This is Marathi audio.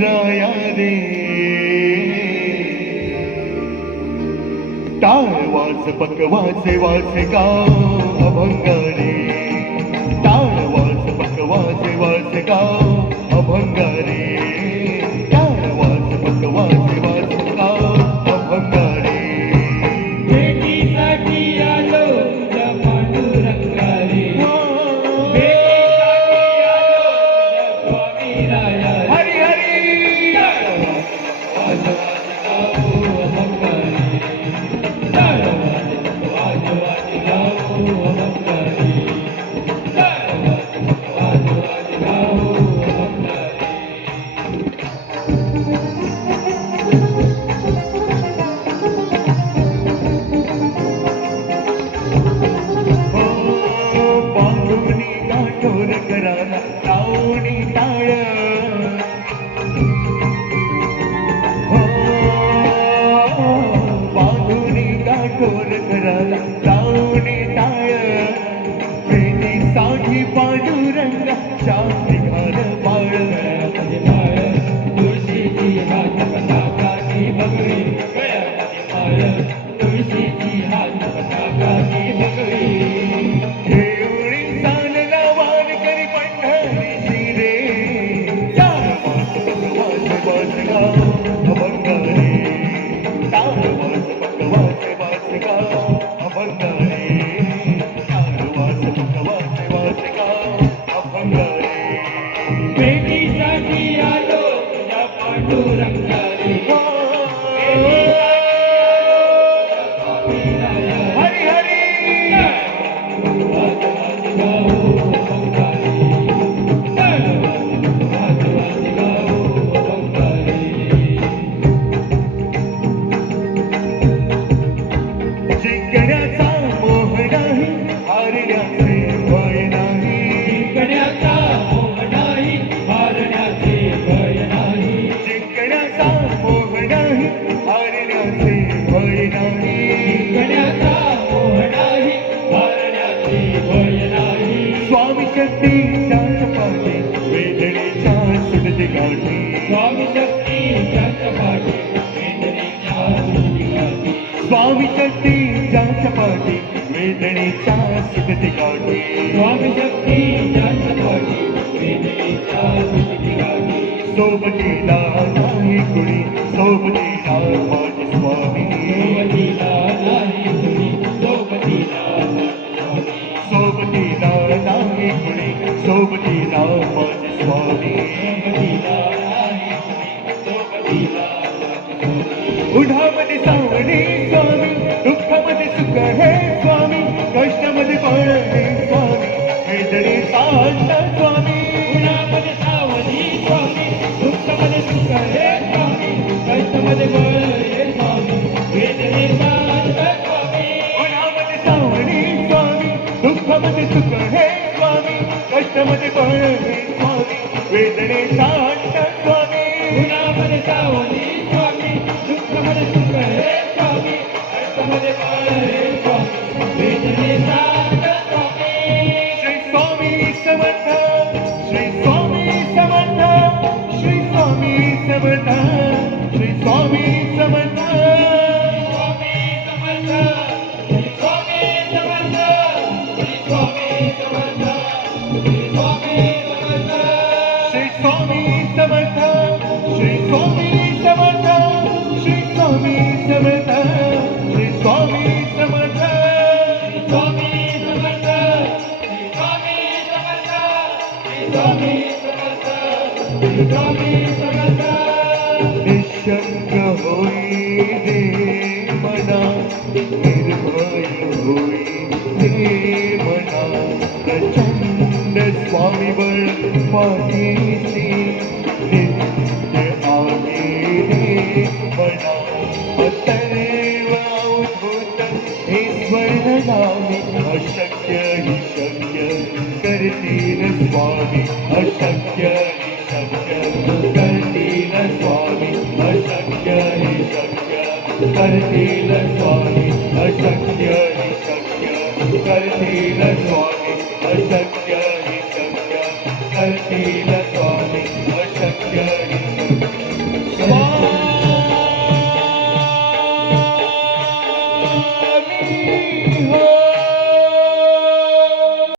राया रे टाळ वाज पकवाचे वाचे गाव अभंग रे टाळ वाज पकवाचे वाचे गाव अभंग रे टाळ वाज पकवाचे वाचे गाव अभंग रे भेटीसाठी आलो तुझ्या पांडुरंगा रे भेटीसाठी आलो तुझ्या स्वामी राया रे हरी हरी वाज वाज गाऊ अभंग रे वाज वाज गाऊ अभंग रे वाज वाज गाऊ अभंग रे बांधुनी गाठोर कराला लावणी टाळ बांधुनी गाठोर कराला लावणी टाळ प्रेमीसाठी पांडुरंगा शांती घाल बाळ गळ्यामध्ये माळ तुळशीची हात पताकाची बगळी गळ्यामध्ये माळ तुळशीची हात पताकाची बगळी घेऊळी चालला वार करी पंढरीची रे टाळ वाज पकवाज वाज गाव अभंग रे टाळ वाज पकवाज वाज गाव अभंग रे टाळ वाज पकवाज वाज गाव अभंग रे भेटीसाठी आलो तुझ्या पांडुरंगा रे हरी हरी वाज वाज गाऊ अभंग रे वाज वाज गाऊ अभंग रे जिंकण्याचा मोह नाही हारण्याचे भय नाही जिंकण्याचा मोह नाही हारण्याचे भय नाही जिंकण्याचा मोह नाही हारण्याचे भय नाही जिंकण्याचा मोह नाही हारण्याचे भय नाही स्वामी शक्तीच्या चपाती वेदनेच्या सुटते गाठी स्वामी शक्तीच्या चपाटी वेदनेच्या सुटती स्वामी शक्तीच्या चपाती वेदनेच्या सुटते गाठी स्वामी शक्तीच्या चपाटी वेदनेच्या सुटती गाठी सोबतीला नाही कुणी सोबतीला माझे स्वामी सोबतीला नाही कुणी सोबतीला स्वामी सोबतीला नाही कुणी सोबतीला माझे स्वामी सोबतीला नाही कुणी सोबतीला स्वामी उन्हामध्ये सावणे स्वामी दुःखामध्ये सुख हे स्वामी कष्टामध्ये बळ हे स्वामी वेदने शांत स्वामी उन्हामध्ये सावली स्वामी दुःखामध्ये सुख हे स्वामी कष्टामध्ये बळ हे स्वामी वेदने शांत स्वामी उन्हामध्ये सावणे स्वामी दुःखामध्ये सुख हे स्वामी कष्टामध्ये बळ हे स्वामी वेदने शांत स्वामी उन्हामध्ये सावली स्वामी दुःखामध्ये सुख हे स्वामी कष्टामध्ये बळ हे स्वामी वेदने शांत स्वामी श्री स्वामी समर्थ श्री स्वामी समर्थ श्री स्वामी समर्थ श्री स्वामी समर्थ स्वामी समर्थ श्री स्वामी समर्थ श्री स्वामी समर्थ श्री स्वामी समर्थ श्री स्वामी समर्थ श्री स्वामी समर्थ श्री स्वामी समर्थ श्री स्वामी समर्थ श्री स्वामी समर्थ श्री स्वामी समर्थ श्री स्वामी समर्थ श्री स्वामी समर्थ निशंक होई दे मना निर्भय होई दे मना प्रचंड स्वामी बळ पाठीशी नित्य आहे रे मना अतर्व अवधूत हे स्वर्णगामी अशक्य हि शक्य करतील स्वामी अशक्य हि शक्य करतील स्वामी अशक्य हि शक्य करतील स्वामी अशक्य हि शक्य करतील स्वामी अशक्य हि शक्य करतील स्वामी अशक्य हि शक्य हो